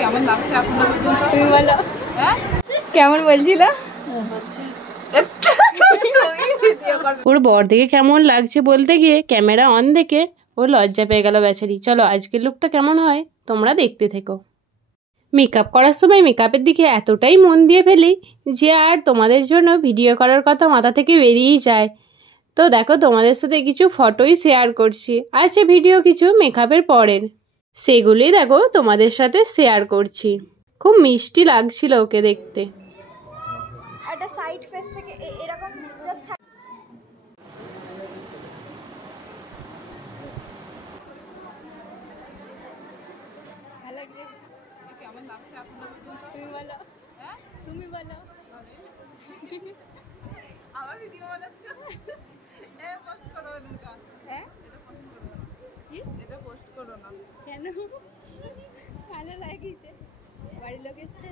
কেমন লাগছে আপনার? তুমি বলো। হ্যাঁ কেমন বলছিল? ওর বর দেখে কেমন লাগছে বলতে গিয়ে ক্যামেরা অন দেখে ও লজ্জা পেয়ে গেল বেচারি। চলো আজকের লুকটা কেমন হয় তোমরা দেখতে থেকো। মেকআপ করার সময় মেকআপের দিকে এতটাই মন দিয়ে ফেলি যে আর তোমাদের জন্য ভিডিও করার কথা মাথা থেকে বেরিয়েই যায়। তো দেখো তোমাদের সাথে কিছু ফটোই শেয়ার করছি, আছে ভিডিও কিছু মেকআপের পরের, সেগুলোই দেখো তোমাদের সাথে শেয়ার করছি। খুব মিষ্টি লাগছিল ওকে দেখতে। একটা সাইড ফেস থেকে এরকম জাস্ট কেমন লাগছে আপনার? তুমি বলো। হ্যাঁ তুমি বলো। আমার ভিডিও বানাচ্ছ? পোস্ট করো না। হ্যাঁ এটা পোস্ট করো না। কি? এটা পোস্ট করো না। কেন? ভালো লাগিয়েছে, বাড়ির লোক এসছে।